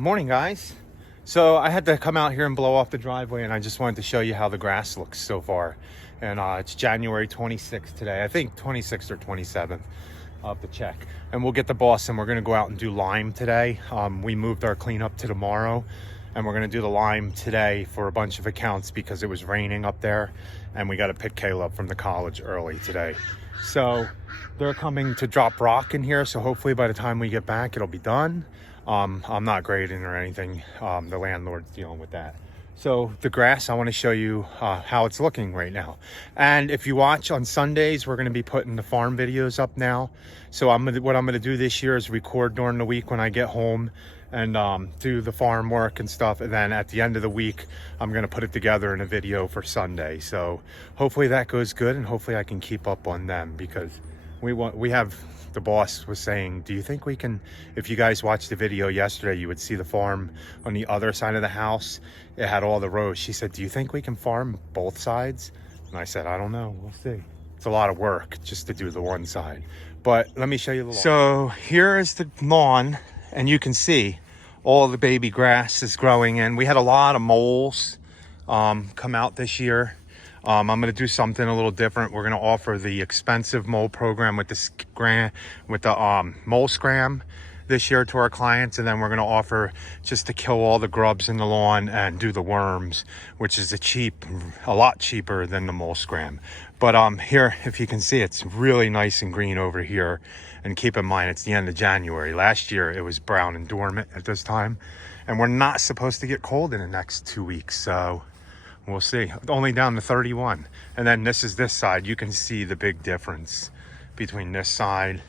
Morning, guys. So I had to come out here and blow off the driveway, and I just wanted to show you how the grass looks so far. And it's January 26th today. I think 26th or 27th. I'll have to check. And we'll get to Boston. We're going to go out and do lime today. We moved our cleanup to tomorrow, and we're going to do the lime today for a bunch of accounts because it was raining up there, and we got to pick Kayla up from the college early today. So they're coming to drop rock in here, so hopefully by the time we get back, it'll be done. I'm not grading or anything. The landlord's dealing with that. So the grass, I want to show you how it's looking right now. And if you watch on Sundays, we're going to be putting the farm videos up now. So what I'm going to do this year is record during the week when I get home and do the farm work and stuff. And then at the end of the week, I'm going to put it together in a video for Sunday. So hopefully that goes good, and hopefully I can keep up on them, because we have, the boss was saying, do you think we can, if you guys watched the video yesterday, you would see the farm on the other side of the house. It had all the rows. She said, do you think we can farm both sides? And I said, I don't know. We'll see. It's a lot of work just to do the one side. But let me show you the lawn. So here is the lawn, and you can see all the baby grass is growing in. We had a lot of moles come out this year. I'm going to do something a little different. We're going to offer the expensive mole program with the mole scram this year to our clients, and then we're going to offer just to kill all the grubs in the lawn and do the worms, which is a lot cheaper than the mole scram. But here, if you can see, it's really nice and green over here. And keep in mind, it's the end of January. Last year, it was brown and dormant at this time, and we're not supposed to get cold in the next 2 weeks, so we'll see. Only down to 31. And then this is this side. You can see the big difference between this side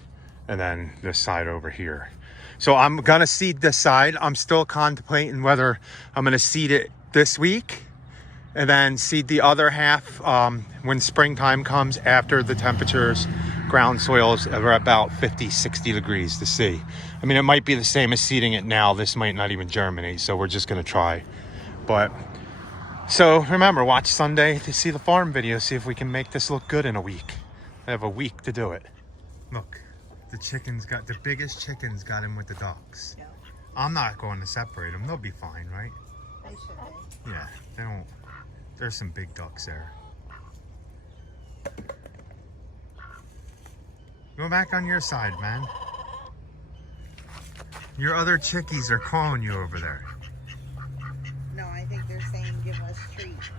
and then this side over here. So I'm gonna seed this side. I'm still contemplating whether I'm gonna seed it this week and then seed the other half when springtime comes, after the temperatures, ground soils are about 50, 60 degrees to see. I mean, it might be the same as seeding it now. This might not even germinate, so we're just gonna try. But so remember, watch Sunday to see the farm video, see if we can make this look good in a week. I have a week to do it. Look, the biggest chickens got in with the ducks. Yeah. I'm not going to separate them. They'll be fine, right? They should be. Yeah, they don't. There's some big ducks there. Go back on your side, man. Your other chickies are calling you over there. No, I think they're saying give us treats.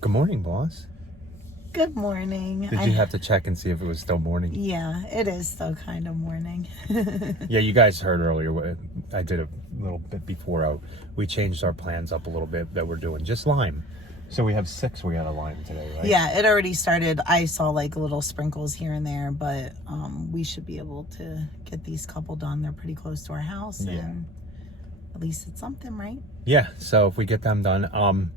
Good morning, boss. Good morning. Did you have to check and see if it was still morning? Yeah, it is still kind of morning. Yeah, you guys heard earlier. I did a little bit before. We changed our plans up a little bit, that we're doing just lime. So we have 6 we got to lime today, right? Yeah, it already started. I saw like little sprinkles here and there, but we should be able to get these couple done. They're pretty close to our house, yeah. And at least it's something, right? Yeah, so if we get them done.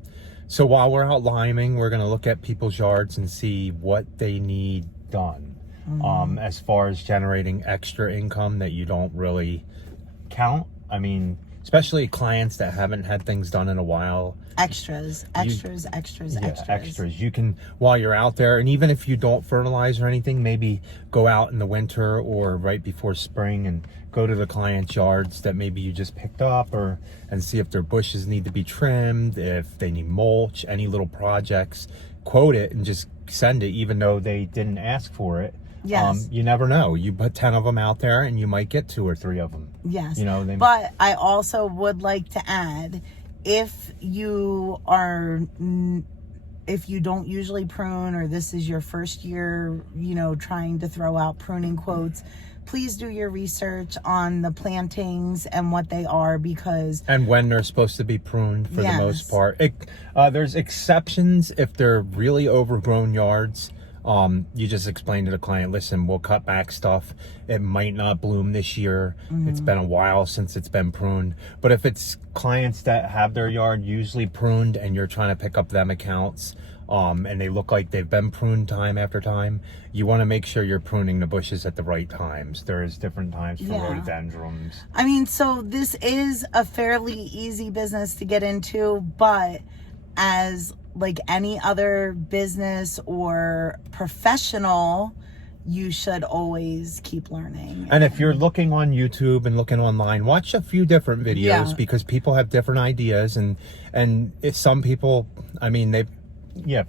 So while we're out liming, we're going to look at people's yards and see what they need done. Mm-hmm. As far as generating extra income that you don't really count. I mean, especially clients that haven't had things done in a while. Extras. You can, while you're out there, and even if you don't fertilize or anything, maybe go out in the winter or right before spring and go to the client's yards that maybe you just picked up, and see if their bushes need to be trimmed, if they need mulch, any little projects. Quote it and just send it, even though they didn't ask for it. Yes. You never know. You put 10 of them out there and you might get 2 or 3 of them. Yes. You know, but I also would like to add, if you don't usually prune, or this is your first year, trying to throw out pruning quotes, please do your research on the plantings and what they are, and when they're supposed to be pruned for yes. the most part. There's exceptions if they're really overgrown yards. You just explain to the client, listen, we'll cut back stuff. It might not bloom this year. Mm-hmm. It's been a while since it's been pruned. But if it's clients that have their yard usually pruned and you're trying to pick up them accounts, and they look like they've been pruned time after time, you want to make sure you're pruning the bushes at the right times. There is different times for rhododendrons. I mean, so this is a fairly easy business to get into, but as like any other business or professional, you should always keep learning. And if you're looking on YouTube and looking online, watch a few different videos, Yeah. because people have different ideas, and it's some people, I mean,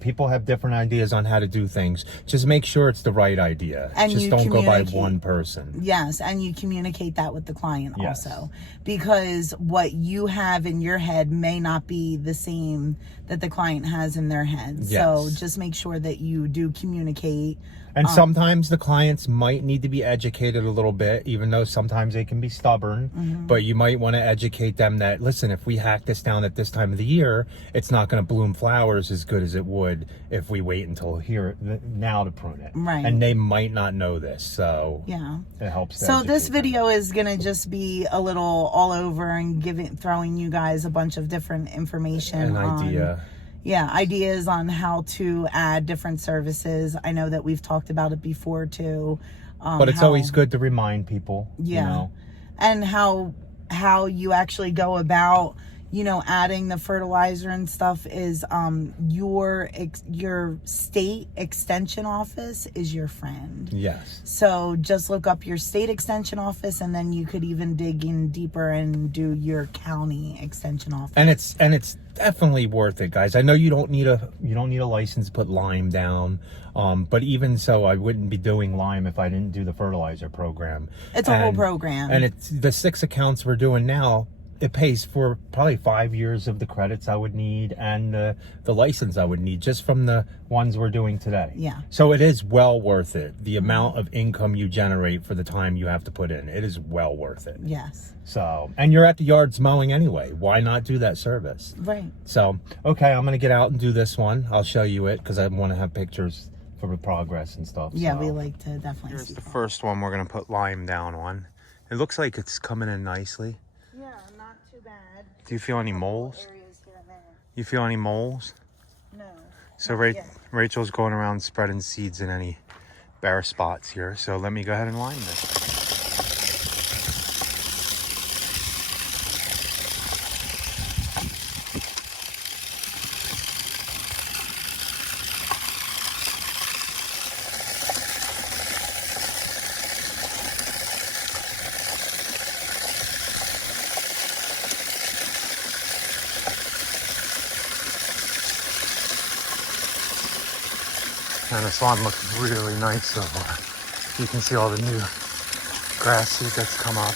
people have different ideas on how to do things. Just make sure it's the right idea. And just you don't go by communicate. one person. Yes, and you communicate that with the client Yes. also, because what you have in your head may not be the same that the client has in their head. Yes. So just make sure that you do communicate. And sometimes the clients might need to be educated a little bit, even though sometimes they can be stubborn. Mm-hmm. But you might want to educate them that, listen, if we hack this down at this time of the year, it's not going to bloom flowers as good as it would if we wait until now to prune it. Right. And they might not know this, so Yeah. it helps. So this educate them. video is gonna just be a little all over and throwing you guys a bunch of different information. An idea. Ideas on how to add different services. I know that we've talked about it before too. But it's always good to remind people. Yeah. You know? And how you actually go about, adding the fertilizer and stuff is your state extension office is your friend. Yes. So just look up your state extension office, and then you could even dig in deeper and do your county extension office. And it's definitely worth it, guys. I know you don't need a license to put lime down. But even so, I wouldn't be doing lime if I didn't do the fertilizer program. It's a whole program. And it's the 6 accounts we're doing now. It pays for probably 5 years of the credits I would need and the license I would need just from the ones we're doing today. Yeah. So it is well worth it. The amount of income you generate for the time you have to put in, it is well worth it. Yes. So, and you're at the yards mowing anyway. Why not do that service? Right. So, okay, I'm going to get out and do this one. I'll show you it because I want to have pictures for the progress and stuff. Yeah, so. we like to definitely Here's see the that. first one we're going to put lime down on. It looks like it's coming in nicely. Yeah, not too bad. Do you feel any moles? Areas here and there. You feel any moles? No. So Not yet. Rachel's going around spreading seeds in any bare spots here. So let me go ahead and lime this. And this lawn looks really nice so far. You can see all the new grass seed that's come up.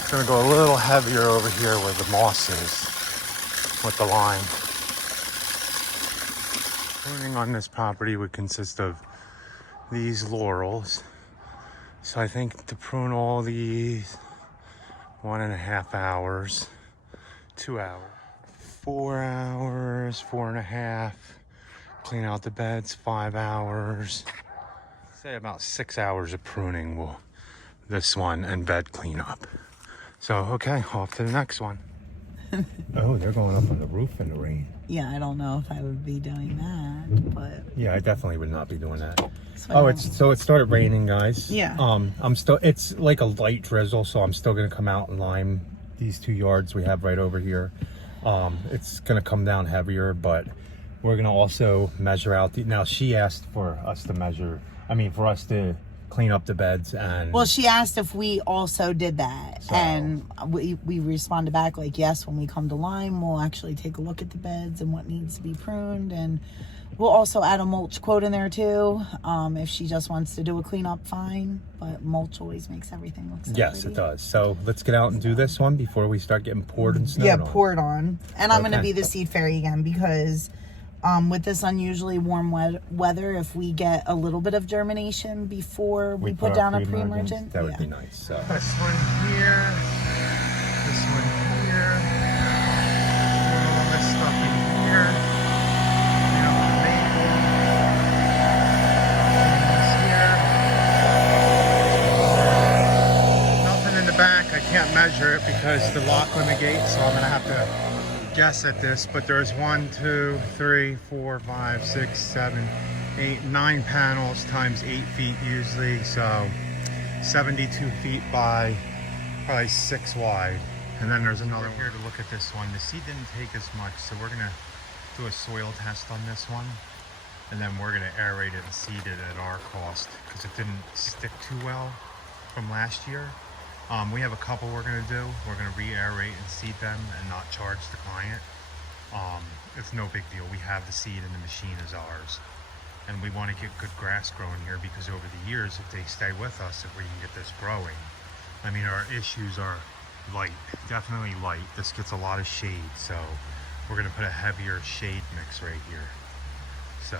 It's gonna go a little heavier over here where the moss is with the lime. Pruning on this property would consist of these laurels. So I think to prune all these, 1.5 hours, 2 hours. 4 hours, 4.5. Clean out the beds, 5 hours. Say about 6 hours of pruning will this one and bed cleanup. So, okay, off to the next one. Oh, they're going up on the roof in the rain. Yeah, I don't know if I would be doing that, but Yeah, I definitely would not be doing that. so It started raining, guys. Yeah. It's like a light drizzle, so I'm still gonna come out and lime these 2 yards we have right over here. It's gonna come down heavier, but we're gonna also measure out now she asked for us to clean up the beds. And well, she asked if we also did that, So- and we responded back like, yes, when we come to lime, we'll actually take a look at the beds and what needs to be pruned, and we'll also add a mulch quote in there too. If she just wants to do a cleanup, fine, but mulch always makes everything look so yes, pretty. it does. So let's get out and do this one before we start getting poured and snowed on. Poured on. And I'm going to Okay. be the seed fairy again because with this unusually warm weather, if we get a little bit of germination before we put down a pre-emergent, that would be nice. So This one here, this one here, all this stuff in here. You know, the maple, this here. Nothing in the back. I can't measure it because the lock limit gate, so I'm gonna have to guess at this. But there's 1, 2, 3, 4, 5, 6, 7, 8, 9 panels times 8 feet usually. So 72 feet by probably 6 wide. And then there's another here to look at this one. The seed didn't take as much, so we're gonna do a soil test on this one. and then we're gonna aerate it and seed it at our cost because it didn't stick too well from last year. We have a couple we're gonna do. We're gonna re-aerate and seed them and not charge the client. It's no big deal. We have the seed and the machine is ours. And we want to get good grass growing here because over the years, if they stay with us, if we can get this growing, I mean, our issues are light, definitely light. This gets a lot of shade, so we're going to put a heavier shade mix right here. So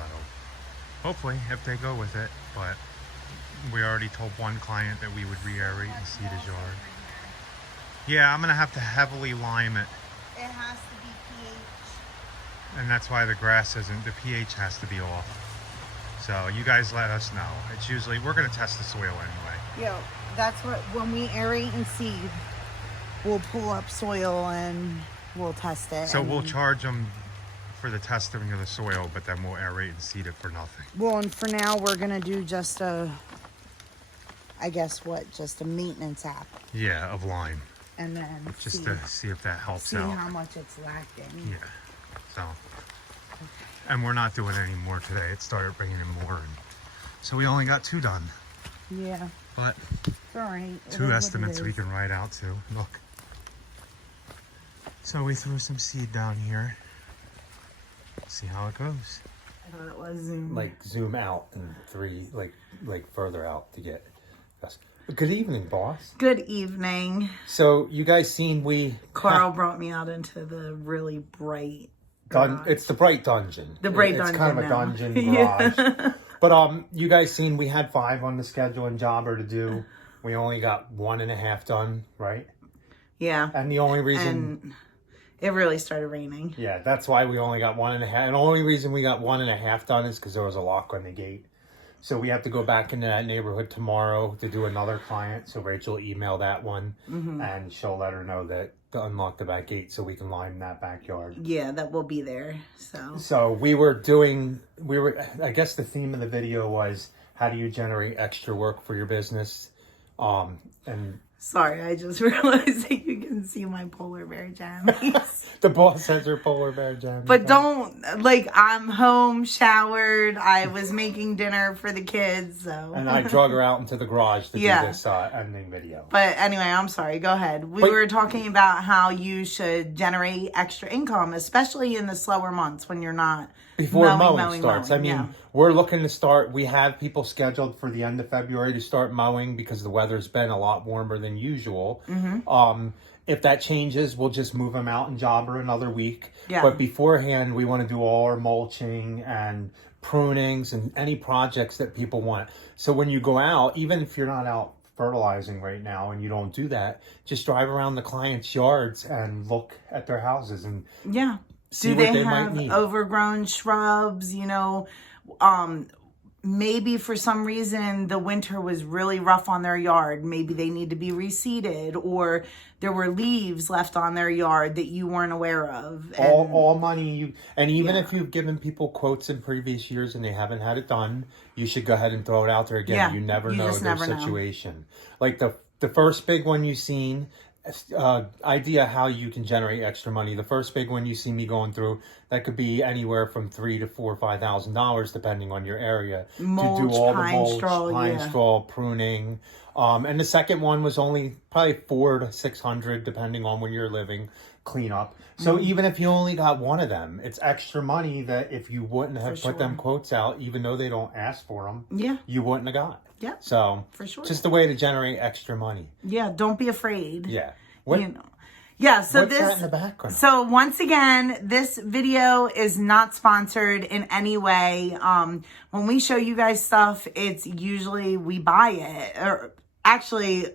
hopefully, if they go with it, but we already told one client that we would re-aerate and seed his yard. Yeah, I'm going to have to heavily lime it. It has to be pH. And that's why the grass isn't, the pH has to be off. So you guys let us know. It's usually, we're going to test the soil anyway. Yeah, that's what, when we aerate and seed, we'll pull up soil and we'll test it. So we'll charge them for the testing of the soil, but then we'll aerate and seed it for nothing. Well, and for now, we're going to do just a, I guess what, just a maintenance app. Yeah, of lime. And then Just to see if that helps see out. how much it's lacking. Yeah. So, and we're not doing any more today. It started bringing in more. And so we only got 2 done. Yeah, But it's all right. It is 2 what it estimates we is. can write out too. Look. So we threw some seed down here. See how it goes. I thought it was Zoom. Like zoom out and 3, like further out to get. Yes. Good evening, boss. Good evening. So you guys seen we Carl brought me out into the really bright garage. it's the bright dungeon. The bright it's dungeon kind of a now. dungeon Yeah. garage. But you guys seen we had 5 on the schedule and jobber to do. We only got 1.5 done, right? Yeah. And the only reason And it really started raining. yeah, that's why we only got 1.5. And the only reason we got 1.5 done is because there was a lock on the gate. So we have to go back into that neighborhood tomorrow to do another client. So Rachel emailed that one and she'll let her know that to unlock the back gate so we can lime that backyard. Yeah, that will be there. So I guess the theme of the video was how do you generate extra work for your business? And Sorry, I just realized that you can see my polar bear jammies. the boss has her polar bear jammies. But don't, I'm home, showered. I was making dinner for the kids, so. And I drug her out into the garage to Yeah. do this ending video. But anyway, I'm sorry. Go ahead. We were talking about how you should generate extra income, especially in the slower months when you're not Before mowing starts. I mean, yeah. we're looking to start. We have people scheduled for the end of February to start mowing because the weather's been a lot warmer than usual. If that changes, we'll just move them out and jobber another week. Yeah. But beforehand, we want to do all our mulching and prunings and any projects that people want. So when you go out, even if you're not out fertilizing right now and you don't do that, just drive around the clients' yards and look at their houses and Yeah. see Do what they they might have need. overgrown shrubs? Maybe for some reason the winter was really rough on their yard. Maybe they need to be reseeded, or there were leaves left on their yard that you weren't aware of. And All money and even if you've given people quotes in previous years and they haven't had it done, you should go ahead and throw it out there again. Yeah, You never you know just their never know. situation. Like the first big one you seen, idea how you can generate extra money. The first big one you see me going through, that could be anywhere from $3,000 to $4,000 or $5,000 depending on your area Mulch, to do all pine the mulch, straw, pine yeah. straw, pruning. And the second one was only probably $400 to $600 depending on where you're living, clean up. So even if you only got one of them, it's extra money that if you wouldn't have For put them sure. quotes out, even though they don't ask for them, Yeah, you wouldn't have got. yeah, So for sure. just a way to generate extra money. Yeah, don't be afraid. Yeah. What, You know. Yeah, so what's this that in the background? So once again, this video is not sponsored in any way. When we show you guys stuff, it's usually we buy it, or actually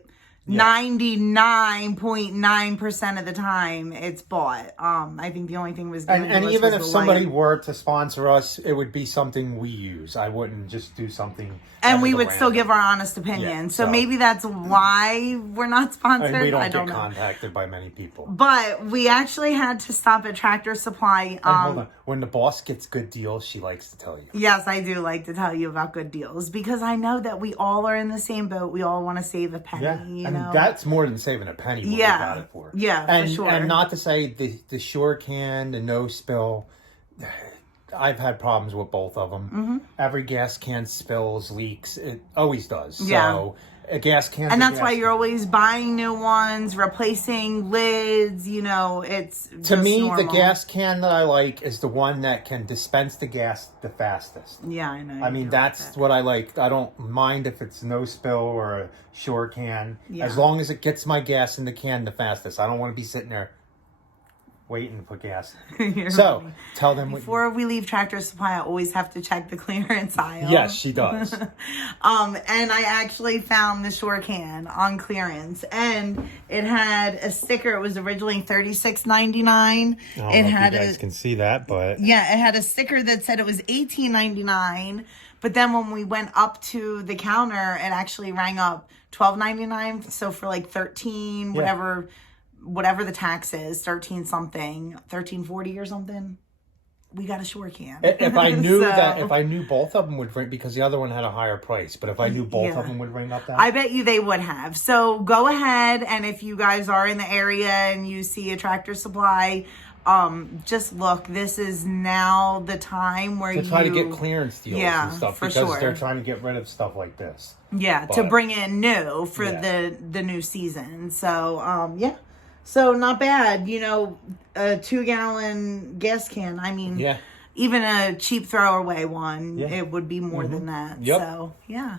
99.9% of the time it's bought. I think the only thing was given And to us even was if the somebody light. were to sponsor us, it would be something we use. I wouldn't just do something. And we out of the would still random. give our honest opinion. Yeah, so so- maybe that's why we're not sponsored. And we don't I get don't know. contacted by many people. But we actually had to stop at Tractor Supply. And hold on. When the boss gets good deals, she likes to tell you. Yes, I do like to tell you about good deals because I know that we all are in the same boat. We all want to save a penny, Yeah, you and know. that's more than saving a penny. What Yeah. we got it for. Yeah, for and sure. And not to say the sure can, the no spill. I've had problems with both of them. Mm-hmm. Every gas can spills, leaks. It always does. Yeah. So a gas can. And that's why you're always buying new ones, replacing lids. You know, it's To just me, normal. the gas can that I like is the one that can dispense the gas the fastest. Yeah, I know. I mean, that's what I like. I don't mind if it's no spill or a shore can. Yeah. As long as it gets my gas in the can the fastest. I don't want to be sitting there waiting to put gas in. So, tell them Before we leave Tractor Supply, I always have to check the clearance aisle. Yes, she does. And I actually found the shore can on clearance, and it had a sticker. It was originally $36.99. I don't It know had if you guys can see that, but yeah, it had a sticker that said it was $18.99. But then when we went up to the counter, it actually rang up $12.99. So for like 13, whatever the tax is, 13 something, 13.40 or something. We got a shore can. if I knew if I knew both of them would ring, because the other one had a higher price, but if I knew both of them would ring up that, I bet you they would have. So go ahead, and if you guys are in the area and you see a Tractor Supply, just look. This is now the time where to try to get clearance deals and stuff, for because sure. they're trying to get rid of stuff like this. Yeah, to bring in new for the new season. So so not bad. You know, a 2-gallon gas can. I mean, even a cheap throwaway one, it would be more than that. Yep. So yeah.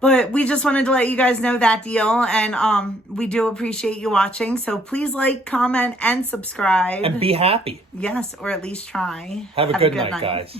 But we just wanted to let you guys know that deal, and we do appreciate you watching. So please like, comment, and subscribe. And be happy. Yes, or at least try. Have a good night, guys.